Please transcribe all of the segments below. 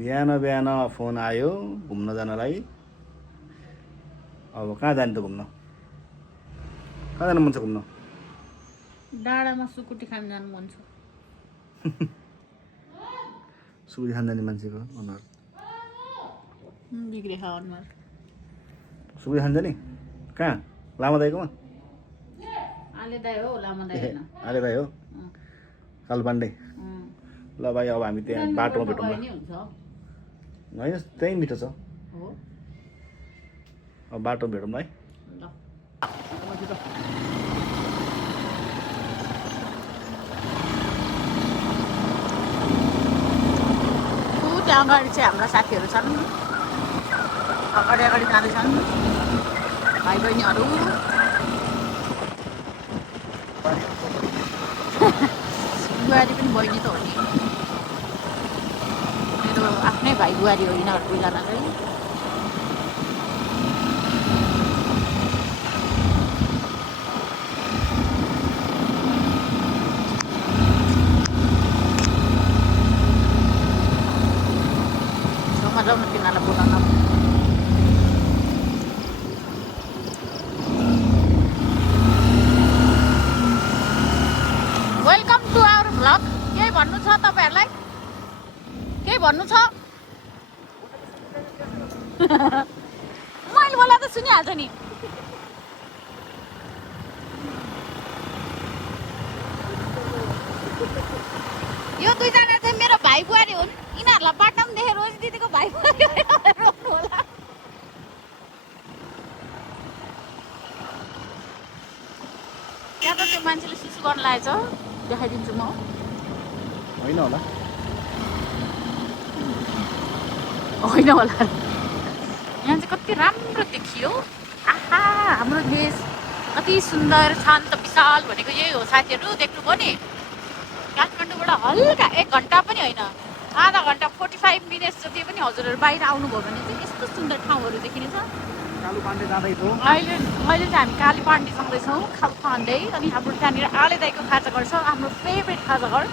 बिहान बिहान फोन आयो घुम्न जानलाई। अब कहाँ जाने त घुम्न? कहाँ जानु मन छ घुम्न? डाँडामा सुकुटी खान जानु मन छ। सुकुटी खान जाने मान्छेको अनुहार बिग्रेछ अनुहार। सुकुटी खान जाने? कहाँ? लामा दाइकोमा? आले दाइ हो, लामा दाइ होइन। आले भाइ हो? कालु पाण्डे? ल भाइ अब हामी त्यहाँ बाटोमा भेटौँ ल। होइन त्यहीँ मिठो छ। अब बाटोमा भेटौँ है। त्यहाँ अगाडि चाहिँ हाम्रा साथीहरू छन्, अगाडि अगाडि जाँदैछन् भाइ बहिनीहरू। बुहारी पनि बहिनी त हो नि, मेरो आफ्नै भाइ बुहारी हो यिनीहरू दुईजना चाहिँ। जाउँ न तिनीहरूलाई बोलाउन। Welcome to our vlog. केही भन्नु छ तपाईँहरूलाई? केही भन्नु छ? मैले बोला त सुनिहाल्छ नि। यो दुईजना चाहिँ मेरो भाइ बुहारी हुन्। यिनीहरूलाई बाटोमा देखेर रोजी दिदीको भाइ बुहारी रोक्नु होला। त्यहाँ त त्यो मान्छेले सुसु गर्नु लागेछ, देखाइदिन्छु म। होइन होला। होइन होला। यहाँ चाहिँ कति राम्रो देखियो। आहा, हाम्रो देश कति सुन्दर शान्त विशाल भनेको यही हो साथीहरू। देख्नुभयो नि, काठमाडौँबाट हल्का 1 घन्टा पनि होइन, आधा घन्टा 45 मिनट्स जति पनि हजुरहरू बाहिर आउनुभयो भने चाहिँ यस्तो सुन्दर ठाउँहरू देखिनेछ। कालु पाण्डे जाँदैछौँ। अहिले चाहिँ हामी काली पाण्डे जाँदैछौँ, खालु पाण्डे। अनि हाम्रो त्यहाँनिर आले दाइको खाजा घर छ, हाम्रो फेभरेट खाजा घर।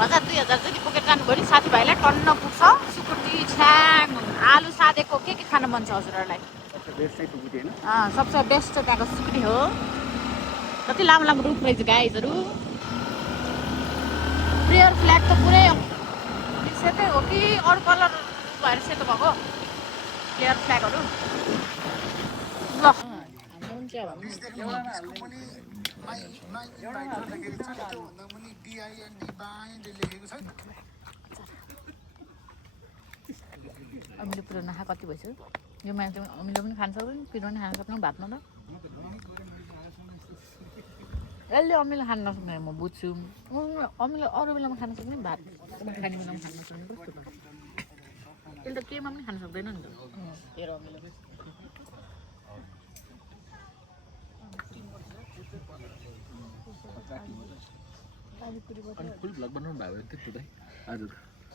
1000-2000 जति बोकेर जानुभयो नि साथीभाइलाई टन्न पुग्छ। सुकुटी, छ्याङ, आलु सादेको के खान मन छ हजुरहरूलाई? सबसे बेस्ट चाहिँ त्यहाँको सुकुटी हो। कति लामो लामो रुख रहेछ गाइजहरू। प्रेयर फ्ल्याग त पुरै सेतै हो कि अरू कलर भएर सेतो भएको प्लेयर फ्ल्यागहरू? ल अमिलो पुरो नखा कति भइसक्यो। यो मान्छे अमिलो पनि खान सक्दैन, पिरो पनि खान सक्दैन भातमा त। यसले अमिलो खान नसक्ने म बुझ्छु। अमिलो अरू बेलामा खान सक्ने, भात खाने बेलामा खान सक्ने कस्तो भयो? त्यसले त केमा पनि खान सक्दैन नि त तेरो अमिलो। फुल भ्लग बनाउनु भएको थियो त आज?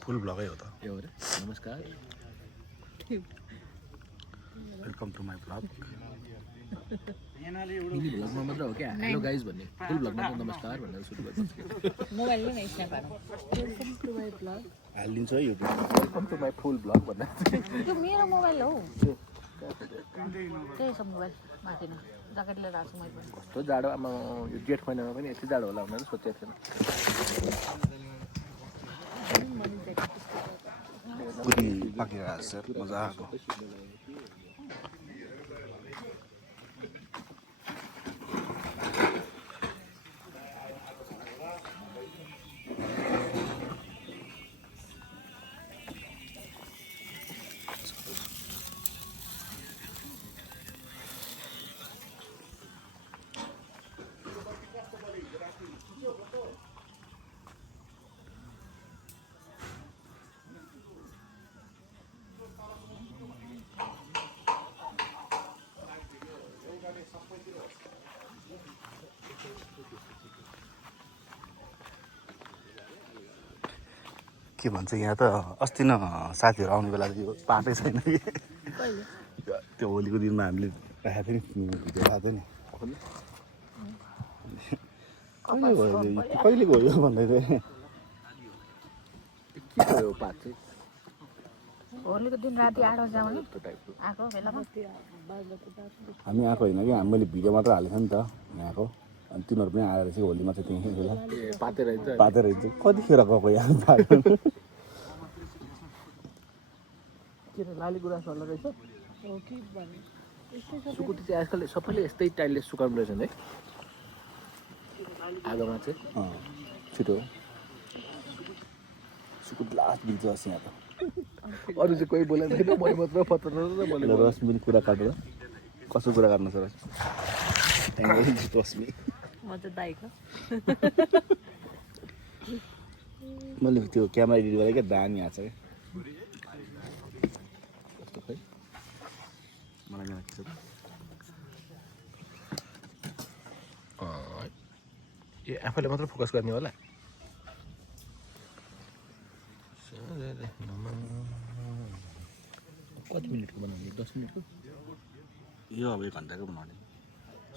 फुल भ्लगै हो त। ए हो र? नमस्कार, welcome to my vlog. Mini भ्लगमा मात्र हो क्या हेलो गाइज भन्ने, फुल भ्लगमा त नमस्कार भनेर सुरु गर्छ। मोबाइलमै नै स्न्याप हाल्नु। Welcome to my vlog. हालिदिन्छु है YouTube. Welcome to my full vlog भनेर। त्यो मेरो मोबाइल हो, त्यही छ मोबाइल माथि नै ज्याकेट लिएर आएको छु मैले। कस्तो जाडो आमा, यो जेठ महिनामा पनि यति जाडो होला भनेर सोचेको थिएन। पुरी पाकिरहेको छ मजाको। के भन्छ यहाँ त अस्ति न साथीहरू आउने बेला यो बाटै छैन कि त्यो होलीको दिनमा हामीले राखेको थियो नि भिडियो लगाएको थियो नि कहिले गयो भन्दै थिएँ यो पात चाहिँ होलीको दिन राति 8 बजे आउने त्यो टाइपको आएको बेलामा हामी आएको होइन कि मैले भिडियो मात्र हालेको नि त यहाँको अनि तिनीहरू पनि आएर चाहिँ होलीमा चाहिँ त्यहीँ बेला पाते रहेछ पातेर हिँड्छ कतिखेर गएको यहाँ के लाली गुराँस वाला रहेछ सुकुटी चाहिँ आजकल सबैले यस्तै टाइलले सुकाउनु रहेछ है आगोमा चाहिँ छिटो सुकुटी लास्ट बिल्छ अस्ति यहाँ त अरू चाहिँ कोही बोलेन छैन मैले मात्र पत्र बोले रश्मि पनि कुरा काटेर कसो कुरा काट्नु छ रश्मि म चाहिँ दाइको मैले त्यो क्यामेरा एडिट गरेँ क्या दानी आएको छ क्या कस्तो खै मलाई यहाँ खिच्छ ए आफैले मात्र फोकस गर्ने होला कति मिनटको बनाउने 10 मिनटको यो अब 1 घन्टाको बनाउने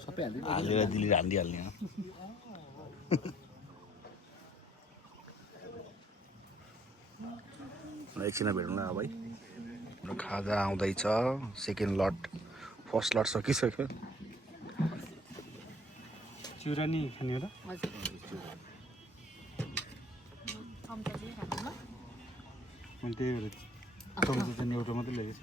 सबै हालेर दिल्ली हालिदिइहाल्ने एकछिनमा भेटौँला अब है हाम्रो खाजा आउँदैछ सेकेन्ड लट फर्स्ट लट सकिसक्यो चिउरा नि खाने हो र मैले त्यही भएर चम्चा चाहिँ एउटा मात्रै लगेको छ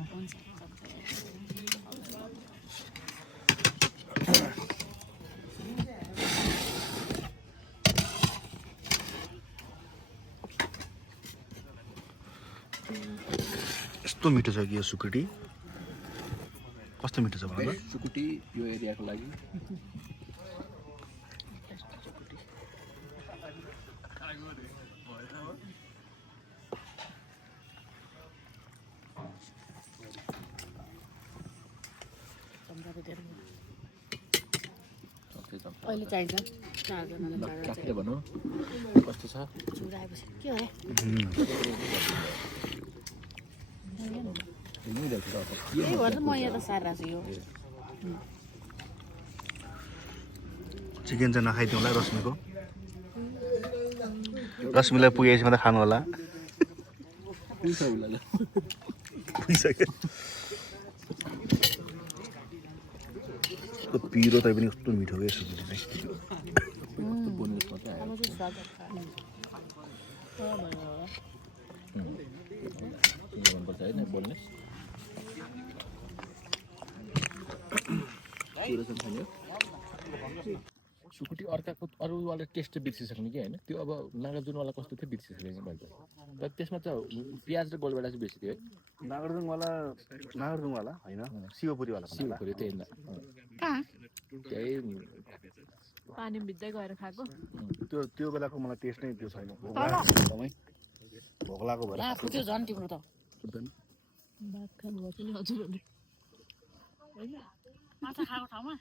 यस्तो मिठो छ कि यो सुकुटी कस्तो मिठो छ भन्नु सुकुटी यो एरियाको लागि अहिले चाहिन्छ 4 जनालाई काकेर भनौँ कस्तो छ चिउरा आएपछि के हो त्यही भएर त म यहाँ त सार राख्छु यो चिकन चाहिँ नखाइदिउँ होला रश्मिको रश्मिलाई पुगेपछि मात्रै खानु होला पुगिसक्यो कस्तो पिरो तै पनि कस्तो मिठो क्या सुकुटी चाहिँ बोनलेस मात्रै आयो भन्नुपर्छ होइन बोनलेस सुकुटी अर्काको अरूवाला टेस्ट बिर्सिसक्ने कि होइन त्यो अब नागार्जुनवाला कस्तो थियो बिर्सिसक्ने मैले तर त्यसमा चाहिँ प्याज र गोलभेडा चाहिँ बेसी थियो है नागार्जुङवाला होइन शिवपुरीवाला शिवपुरी त्यही त्यही पानी भिज्दै गएर खाएको त्यो बेलाको मलाई टेस्ट नै त्यो छैन भोक लागेको भएर त्यो झन् तिम्रो त भात खानुभएको नि हजुरहरूले होइन माछा खाएको ठाउँमा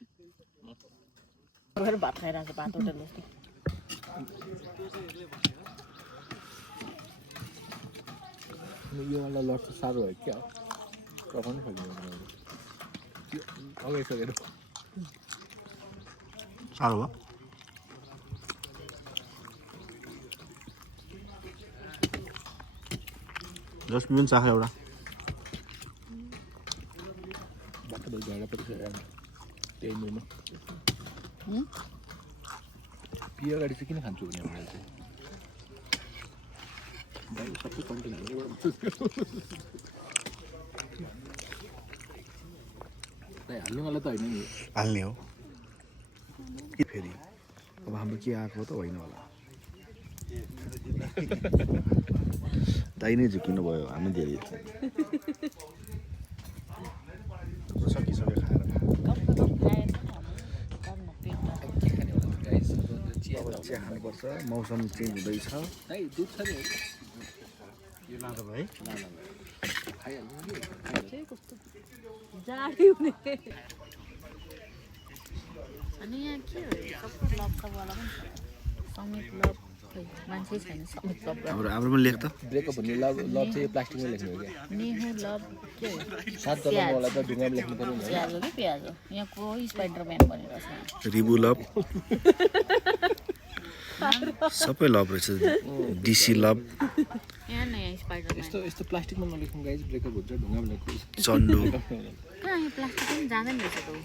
भात खाइरहेको छ भात होटेल जस्तो योवाला लट चाहिँ साह्रो भयो क्या पकाउनै सक्दैन त्यो अगाइसकेर साह्रो भयो जस्ट पनि चाख एउटा बाटो भयो झगडा परिसक्यो त्यही नुमा पिए अगाडि चाहिँ किन खान्छु भने मैले चाहिँ सबै कन्टेन्ट हाल्नुवाला त होइन नि हाल्ने हो के फेरि अब हाम्रो के आएको त होइन होला दाइ नै झुकिनु भयो हामी धेरै सकिसक्यो खाएर अब चिया खानुपर्छ मौसम चेन्ज हुँदैछ दुध छ नि यो लाँदा भयो है जाडी हुने अनि यहाँ के हो सबै लभ सबवाला पनि समित लभ खै मान्छे छैन समित लभ हाम्रो पनि लेख त ब्रेकअप भन्ने लभ लभ चाहिँ प्लास्टिकमा लेख्नु हो क्या नेहु लभ के हो 7 जनावाला त ढुङ्गामा लेख्नु पर्यो नि प्याज हो कि प्याज हो यहाँ को स्पाइडरम्यान भनेर छ रिबु लभ सबै लभ रहेछ डिसी लभ यहाँ नयाँ यस्तो यस्तो प्लास्टिकमा नलेख्नु गाइज ब्रेकअप हुन्छ ढुङ्गा भनेको चन्डु कहाँ यो प्लास्टिक पनि जाँदैन रहेछ त ऊ।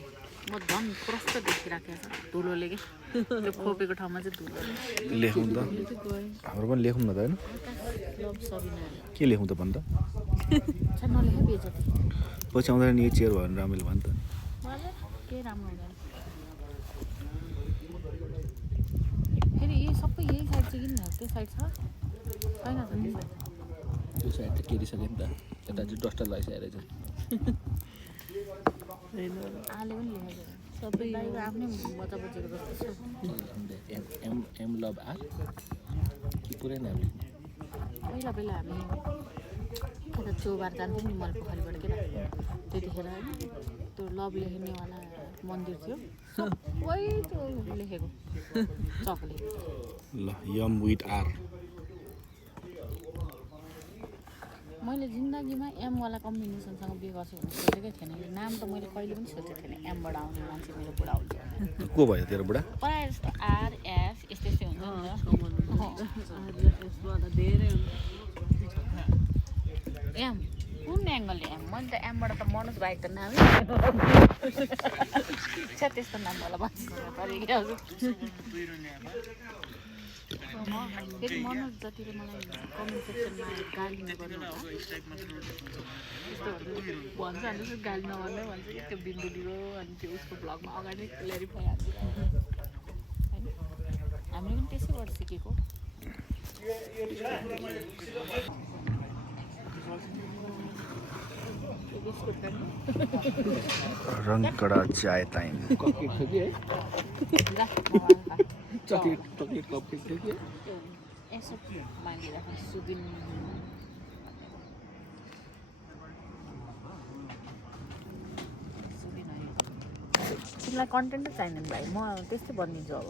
म झन् प्रष्ट देखिराखेको छ धुलोले कि त्यो खोपेको ठाउँमा चाहिँ धुलोले। लेखौँ त हाम्रो पनि लेखौँ न त होइन लभ सबिना के लेखौँ त भन् त छ नलेखे बेजती पछि आउँदैन नि यो चेयर भयो भने रमाइलो भयो नि त केही राम्रो हुँदैन। फेरि यही सबै यही साइड चाहिँ किन त्यो साइड छ छैन त त्यो साइड त्यो साइड त केरिसक्यो नि त यता चाहिँ डस्टर लगाइसकेर चाहिँ आले पनि लेखेको सबै बाहिर आफ्नै बच्चा बच्चेको जस्तो छ। एम लभ आर कि पुरै नाम लेख्ने पहिला पहिला हामी यता चौबार जान्थ्यौँ नि मल पोखरीबाट के त्यतिखेर होइन त्यो लभ लेख्नेवाला मन्दिर थियो सबै त्यो लेखेको चकले। ल यम विथ आर मैले जिन्दगीमा एमवाला कम्बिनेसनसँग बिहे गर्छु भनेर सोचेकै थिएन। यो नाम त मैले कहिले पनि सोचेको थिएन एमबाट आउने मान्छे मेरो बुढा हुन्छ को भयो तेरो बुढा प्रायः जस्तो आरएस यस्तै यस्तै हुन्छ नि यसबाट धेरै हुन्छ त एम कुन एङ्गलले एम मैले त एमबाट त मनोज बाहेक त नामै छ त्यस्तो नामवाला मान्छे फेरि मनोज जतिले मलाई कमेन्ट सेक्सनमा गाली नगर्नु त्यस्तो भन्छ अनि चाहिँ गाली नगर्नै भन्छ कि त्यो बिन्दुलीको अनि त्यो उसको ब्लगमा अगाडि क्ल्यारिफाई हाल्छ होइन हामीले पनि त्यसैबाट सिकेको। रङकडा चाय टाइम कपकेक थियो कि है ल चक्लेट कपकेक थियो कि यसो मागिराख्नु सुदिन तिमीलाई कन्टेन्टै चाहिँदैन भाइ म त्यस्तै बनिदिन्छु अब।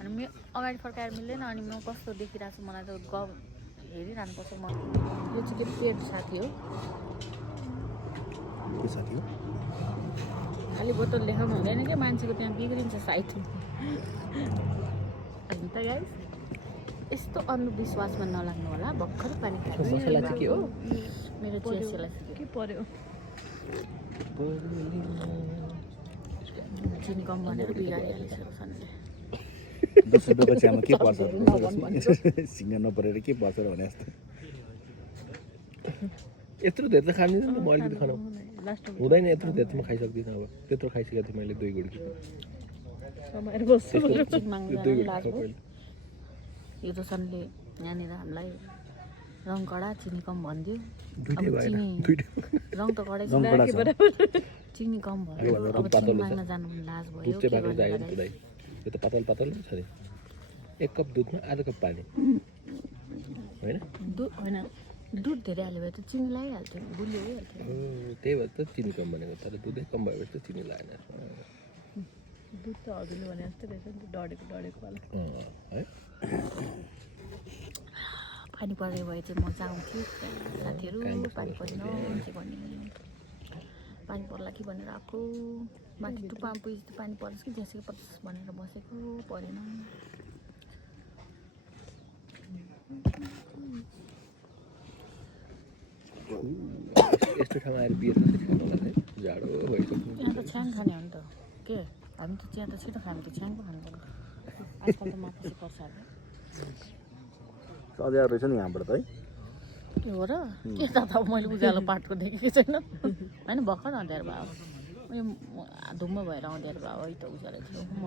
अनि म अगाडि फर्काएर मिल्दैन अनि म कस्तो देखिरहेको छु मलाई त हेरिरहनुपर्छ म। यो चाहिँ के पेट साथी हो के साथी हो खालि बोतल देखाउनु हुँदैन क्या मान्छेको त्यहाँ बिग्रिन्छ साइड। अनि त गाइस यस्तो अन्धविश्वासमा नलाग्नु होला भर्खर पानी मसला चाहिँ के हो मेरो चियासेला के पर्यो चिनी कम भनेर बिगारिहाल्छ सन्डे दोस्रो बेको चियामा के पर्छ सिङ्गा नपरेर के पर्छ र भने जस्तो यत्रो धेरै त खाँदिनँ नि म अलिकति खानु हुँदैन यत्रो धेरै त म खाइसक्दिनँ अब त्यत्रो खाइसकेको थिएँ मैले 2 गुड्की समाएर बस्छु चिज माग्नु जानु लाज भयो। यो त सनले यहाँनिर हामीलाई रङ कडा चिनी कम भनिदियो अब चिनी रङ त कडै चिनी कम भयो अब चिनी माग्न जानु लाज भयो दुध चाहिँ बाटो जायो नि त दाइ यो त पातल पातल छ नि 1 कप दुधमा आधा कप पानी होइन दुध होइन दुध धेरै हाल्यो भने त चिनी लगाइहाल्थ्यो गुलियो भइहाल्थ्यो। त्यही भएर त चिनी कम भनेको तर दुधै कम भएपछि त चिनी लागेन दुध त हजुरले भने जस्तै रहेछ नि त डढेको वाला है पानी परेको भए चाहिँ म जाउँथेँ साथीहरू पानी परेन के गर्ने पानी पर्ला कि भनेर आएको माथि टुप्पा पुगेपछि पानी परोस् कि जेसुकै परोस् भनेर बसेको परेन। यस्तो ठाउँमा आएर बियर कसरी खानु होला है जाडो भइसक्यो यहाँ त छ्याङ खाने हो नि त के हामी त चिया त छिटो खायो त छ्याङ पो खानु पर्छ आजकल त माथि पर्छ सजाएर रहेछ नि यहाँबाट त है के हो र के त मैले उज्यालो पाटको देखेको छैन होइन भर्खर अँध्यारो भयो उयो धुम्म भएर अँध्यारो भयो है त उज्यालो थियो म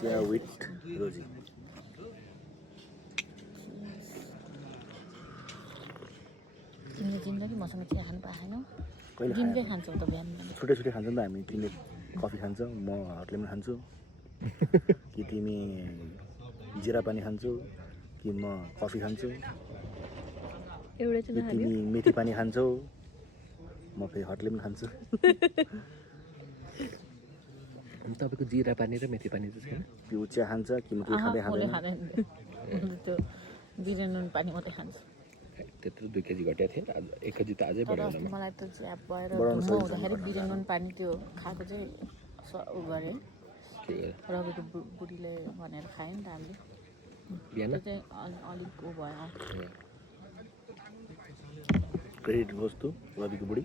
चिया विथ रोजी तिमीले जिन्दगी मसँग चिया खानु पाएनौ कहिले दिनकै खान्छौ त बिहान छुट्टै छुट्टै खान्छौँ नि त हामी तिमीले कफी खान्छौ म हट लेमन खान्छु कि तिमी जिरा पानी खान्छौ कि म कफी खान्छु एउटै कि चाहिँ तिमी मेथी पानी खान्छौ म फेरि हट लेमन खान्छु तपाईँको जिरा पानी र मेथी पानी चाहिँ छैन कि ऊ चिया खान्छ कि म के खाँदै खाँदैन त्यो बिर्यानी नुन पानी मात्रै खान्छ त्यत्रो 2 केजी घट्या थियो आज 1 केजी त अझै तर बढाउन मलाई त चिया भएर धुम्म हुँदाखेरि बिर्यानी नुन पानी त्यो खाएको चाहिँ उ गरेँ के गर्यो रविको बुढीले भनेर खायो नि त हामीले बिहान त्यो चाहिँ अलिक ऊ भयो क्रेडिट गोज टु रविको बुढी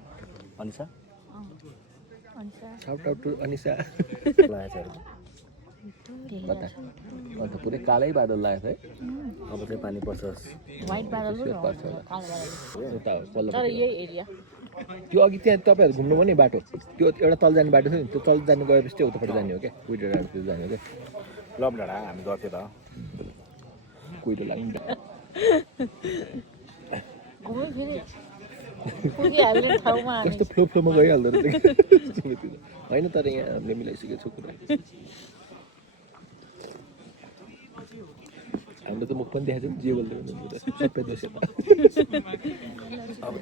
अनिसा अनि साउट आउट टु अनिसा लगाएको कता अन्त पुरै कालै बादल लागेको छ है अब चाहिँ पानी पर्छ व्हाइट बादल सेट हो पर्छ होला कालो बादल यता हो पल्लो तर यही एरिया त्यो अघि त्यहाँ तपाईँहरू घुम्नु पनि बाटो त्यो एउटा तल जाने बाटो छ नि त्यो तल जानु गएपछि चाहिँ उतापट्टि जाने हो क्या कुइरो डाँडातिर जाने हो क्या लभ डाँडा हामी गर्थ्यो त कुइरो लाग्नु घुम्यो फेरि पुगिहाल्ने ठाउँमा हामी कस्तो फ्लो फ्लोमा गइहाल्दो रहेछ होइन तर यहाँ हामीले मिलाइसकेको छु कुरा हामीले त मुख पनि देखाएको छ जे बोल्दै सबै देश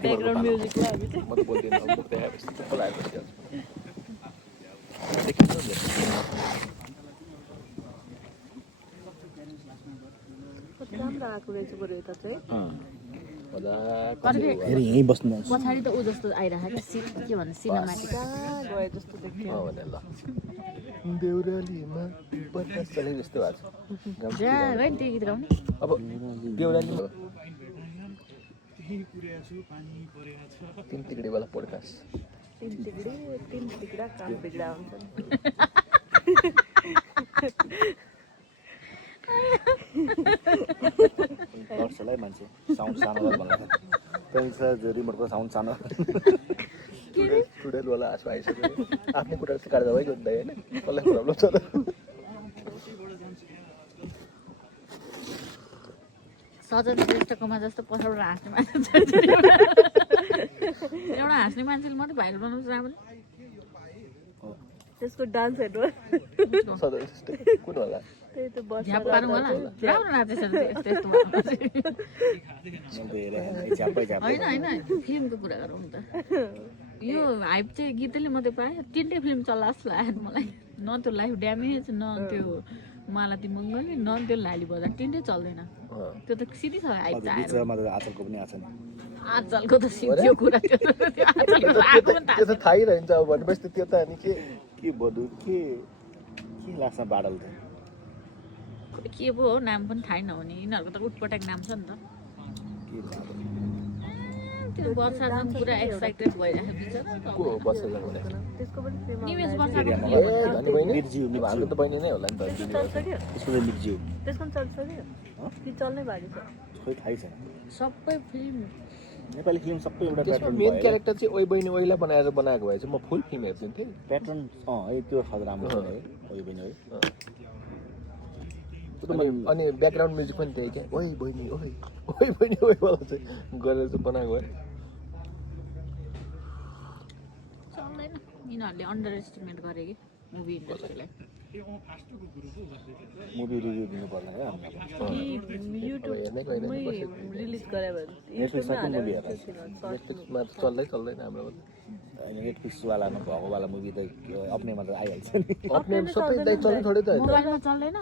ब्याकग्राउन्ड म्युजिकमा हामी चाहिँ म त बोल्दिनँ अब मुख देखाएपछि त पलाएपछि कति राम्रो आएको रहेछ बरु यता चाहिँ फेरि यहीँ बस्नु पछाडि त ऊ जस्तो आइरहेको के भन्छ सिनेमाटिक गए जस्तो देख्थ्यो बेउरालीमा बदमास चलेको जस्तो भएको छ है त्यो गीत गाउने अब बेउराली तिन तिकडीवाला पोडकास्ट तिन तिग्रा काम बिग्रा हुन्छन् गर्छलाई मान्छे साउन्ड सानो गरेर भन्दा त्यहाँदेखि रिमोटको साउन्ड सानो स्टुडेन्टवाला आँसु आइसक्यो आफ्नै कुरा चाहिँ काट्दा भइगयो नि त होइन कसलाई प्रब्लम छ त सजन श्रेष्ठकोमा जस्तो पछाडबाट हाँस्ने मान्छे एउटा हाँस्ने मान्छेले मात्रै भाइरल बनाउँछ राम्रो त्यसको डान्स हेर्नु सदर कुन होला त्यही त बस झ्याप पार्नु होला राम्रो नाचेछ यस्तो यस्तो होइन होइन फिल्मको कुरा गरौँ त यो हाइप चाहिँ गीतले मात्रै पायो तिनटै फिल्म चल्ला जस्तो लाग्यो मलाई न त्यो लाइफ ड्यामेज न त्यो मालती मङ्गलले न त्यो लाली बजार तिनटै चल्दैन त्यो त सिधै छ हाइप चाहिँ आएर आचलको पनि आएको छ नि आजकलको त सिधो कुरा त्यो आजकलको आएको पनि त्यो त थाहै रहन्छ अब भनेपछि त्यो त अनि के के लाग्छ बाडल चाहिँ के पो हो नाम पनि थाहै नहुने यिनीहरूको त उटपटाक नाम छ नि त त्यो वर्षा झन् पुरा एक्साइटेड भइरहेको बिचरा को बस्छ भने त्यसको पनि फिल्म निमेष वर्षा ए धनी बहिनी मिर्ज्यू हाम्रो त बहिनी नै होला नि त चल्छ क्या त्यसको चाहिँ मिर्ज्यू त्यसको पनि चल्छ क्या कि चल्नै भएको छ खोइ थाहै छैन सबै फिल्म नेपाली फिल्म सबै एउटा त्यसमा प्याटर्न मेन क्यारेक्टर चाहिँ ओइ बहिनी ओइलाई बनाएको भए चाहिँ म फुल फिल्म हेर्दिन्थेँ प्याटर्न है त्यो खालको राम्रो छ है ओइ बहिनी है अनि ब्याकग्राउन्ड म्युजिक पनि त्यही क्या ओइ बहिनी ओइ वाला चाहिँ गरेर चाहिँ बनाएको है चल्दैन यिनीहरूले अन्डर एस्टिमेट गरे कि मुभी इन्डस्ट्रीलाई मुभी रिभ्यू दिनु पर्ला है हामीलाई कि युट्युबमै रिलिज गरे भने युट्युबमा हालेर नेटफ्लिक्समा त चल्दैन हाम्रो नेटफ्लिक्सवालामा भएकोवाला मुभी त अपनेमा त आइहाल्छ नि अपने सबै दाइ चल्नु छोड्यो त मोबाइलमा चल्दैन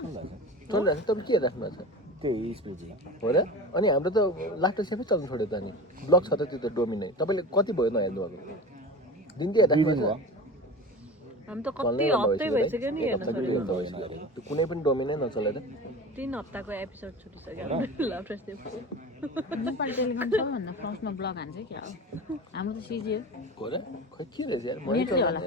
चलिरहेको छ तपाईँ के हेरिराख्नु भएको छ त्यही स्पिच हो र अनि हाम्रो त लास्ट सेपै चल्नु छोड्यो त अनि ब्लग छ त त्यो त डोमिनै तपाईँले कति भयो नहेर्नु भएको दिनकै हेरिराख्नु भएको छ हामी त कति हप्तै भइसक्यो नि हेर्न छोडेको त्यो कुनै पनि डोमिनै नचलेर 3 हप्ताको एपिसोड छुटिसक्यो लाफ्टर स्टेप नेपाली टेलिकम सबैभन्दा फर्स्टमा ब्लग हान्छ क्या हो हाम्रो त सिजी हो र खै के रहेछ यार नेट चाहिँ होला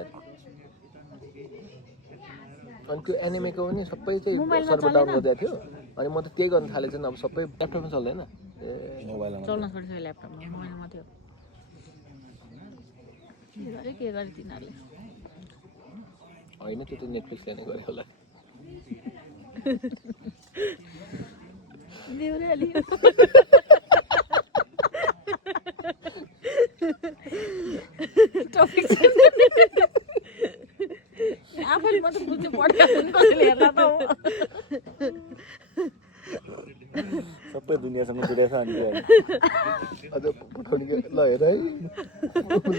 अनि त्यो एनिमेको पनि सबै चाहिँ मोबाइलमा सर्भर डाउन गरिदिएको थियो अनि म त त्यही गर्न थालेको छु अब सबै ल्यापटपमा चल्दैन ए मोबाइलमा चल्न छोडिसक्यो ल्यापटपमा मोबाइलमा थियो के गरे तिनीहरूले होइन त्यो त नेटफ्लिक्सले नै गरे होला देउराली टपिक आफैले मात्रै बुझ्नु पर्छ कसैले हेर्ला त सबै दुनियाँसँग जुडेको छ अनि अझ पठाउने के ल हेर है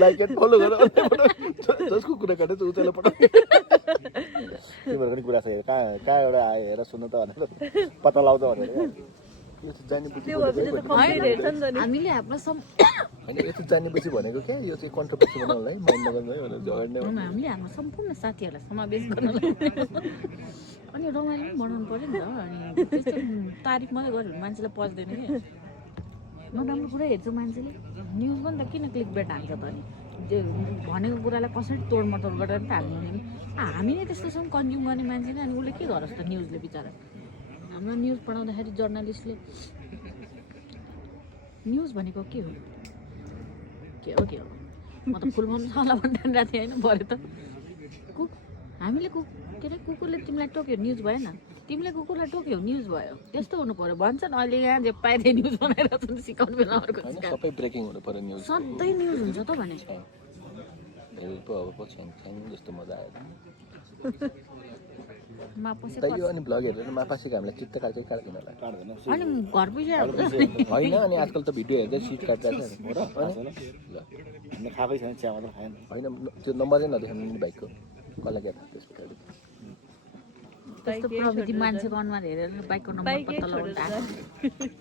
लाइक एन्ड फलो गर जसको कुरा काटेछ उचाइलाई पठाउने तिमीहरूको पनि कुरा छ कहाँ एउटा आयो हेर सुन्नु त भनेर पत्ता लाउँछ भनेर यो त जाने बुझ्नु त्यो भएपछि त कम्प्लिट हेर्छ नि त नि हामीले हाम्रो होइन यो चाहिँ जानेपछि भनेको क्या यो चाहिँ कन्ट्रोभर्सी बनाउनुलाई माइन्ड नगर्नु है भनेर झगड्ने हो। हामीले हाम्रो सम्पूर्ण साथीहरूलाई समावेश गर्नलाई अनि रमाइलो पनि बनाउनु पऱ्यो नि त। अनि त्यस्तो तारिफ मात्रै गऱ्यो भने मान्छेलाई पच्दैन कि। नराम्रो कुरा हेर्छ मान्छेले, न्युज पनि त किन क्लिक बेट हाल्छ त। अनि भनेको कुरालाई कसरी तोडमतोड गरेर पनि हाल्नु नि। हामी नै त्यस्तो छौँ कन्ज्युम गर्ने मान्छे नै, अनि उसले के गरोस् त न्युजले बिचरा। हाम्रो न्युज पढाउँदाखेरि जर्नलिस्टले न्युज भनेको के हो के हो म त फुलमा सल्लाह भनिरहेको थिएँ होइन। भरे त हामीले के अरे कुकुरले तिमीलाई टोक्यो न्युज भएन, तिमीले कुकुरलाई टोक्यो न्युज भयो, त्यस्तो हुनु पर्यो भन्छन्। अहिले यहाँ जे पाए त्यही न्युज बनाइरहेको छ सिकाउनु बेला अर्को सबै ब्रेकिङ हुनु पर्यो न्युज। सधैँ न्युज हुन्छ त भने धेरै पो अब पछि जस्तो मजा आयो मापसे यो। अनि भ्लग हेरेर मापासेको हामीलाई चित्त काट्छ काट्दैन होला अनि घर पुगेर होइन। अनि आजकल त भिडियो हेर्दै सिट काटिरहेको छ हो र। हामीले खाएकै छैन, चिया मात्र खाएन। होइन त्यो नम्बरै नदेखाउनु नि बाइकको कसलाई क्या त्यस पछाडि त्यस्तो प्रविधि मान्छेको अनुहार हेरेर बाइकको नम्बर पत्ता लगाउनु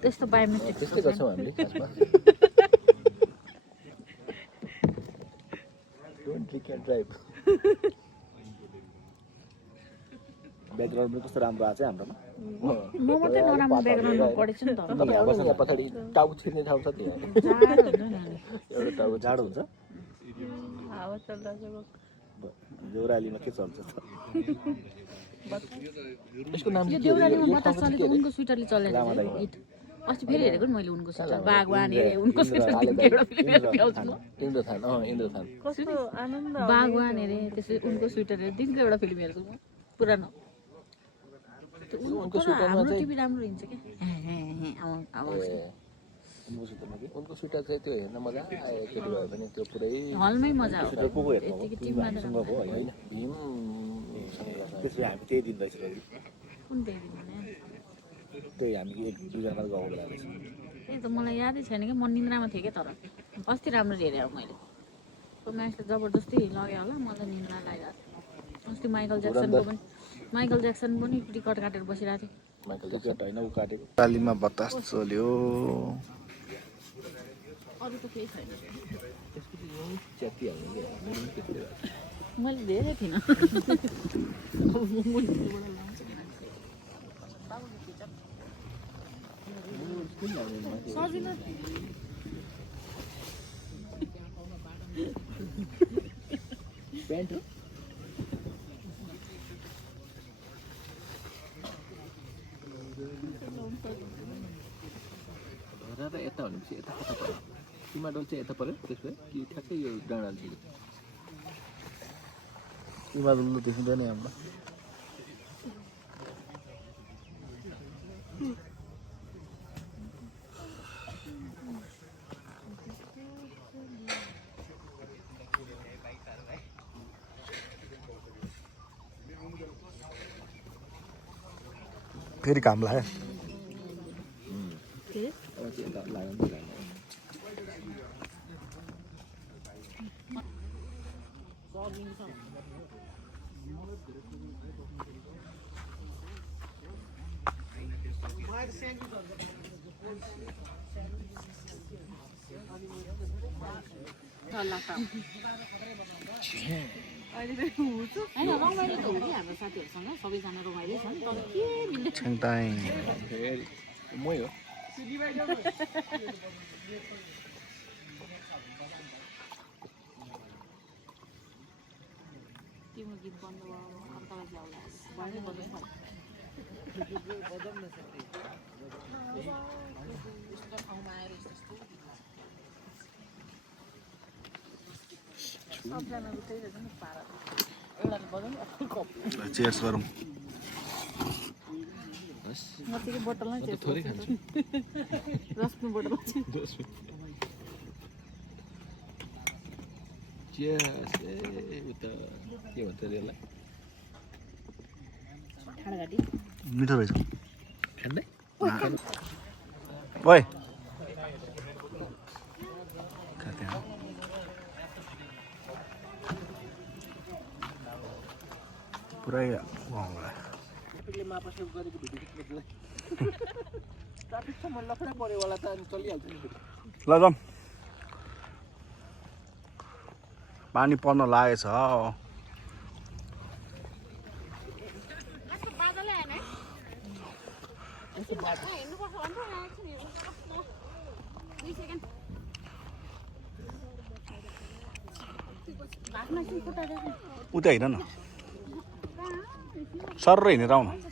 त्यस्तो बायोमेट्रिक त्यस्तै गर्छौँ हामीले खासमा। Don't drink and drive. Background पनि कस्तो राम्रो आएको छ हाम्रोमा। म मात्रै नराम्रो ब्याकग्राउन्डमा पढेछु नि त। यहाँ पछाडि टाउको छिर्ने ठाउँ छ त्यहाँ जाडो हुन्छ नि अनि। एउटा टाउको जाडो हुन्छ। हावा चलिरहेको देउरालीमा के चल्छ त? यसको नाम यो देउरालीमा बतास चलेको उनको स्वेटरले चलेर गीत अस्ति फेरि हेरेको नि मैले उनको स्वेटर बागवान हेरेँ उनको स्वेटर एउटा फिल्म भ्याउँछु इन्द्रथान। इन्द्रथान कस्तो आनन्द बागवान हेरेँ त्यसै उनको स्वेटर हेरेँ दिनको एउटा फिल्म हेर्छु म पुरानो। हाम्रो टिभी राम्रो हिँड्छ क्या उनको स्वेटर चाहिँ त्यो हेर्न मजा आयो केटी भयो भने त्यो पुरै हलमै मजा आउँछ को को हेर्नु यतिकै टिभीमा त राम्रो। होइन भीम त्यसपछि हामी त्यही दिन रहेछ फेरि। कुन त्यही दिन भने त्यही हामी 1-2 जना मात्र गएको बेला रहेछ। त्यही त मलाई यादै छैन कि म निन्द्रामा थिएँ क्या। तर अस्ति राम्रो हेरेँ अब मैले त्यो म्याचले जबरजस्ती लग्यो होला मलाई निन्द्रा लागिरहेको। अस्ति माइकल ज्याक्सन पनि टिकट काटेर बसिरहेको थियो। माइकल टिकट होइन ऊ काटेको। दिवालीमा बतास चल्यो। अरू त केही छैन। च्याति हाल्ने मैले धेरै थिइनँ सजिलो प्यान्ट हो र यता भनेपछि यता कता पऱ्यो सीमा डोल चाहिँ यता पऱ्यो त्यसो कि ठ्याक्कै यो डाँडा छ सीमा डोल त देखिँदैन हाम्रो। फेरि काम लाग्यो। होइन रमाइलो त हो कि हाम्रो साथीहरूसँग सबैजना रमाइलो छ नि तर के मिल्दैन। मै हो तिम्रो गीत बन्द भयो अर्कालाई जाउला भन्दै बजाउँछ यस्तो ठाउँमा आएर यस्तो सबजनाको त्यही रहेछ नि पारा एउटाले बजाउनु अर्को चेयर्स गरौँ। म चाहिँ बोतलमै चाहिँ थोरै खान्छु रसको बोतल चियर्स ए उता के भन्छ त्यसलाई ठाडघाटी मिठो रहेछ। खाँदै ओइ पुरै ल जाऊँ। पानी पर्न लागेछ उता हिँड न सर हिँडेर आउन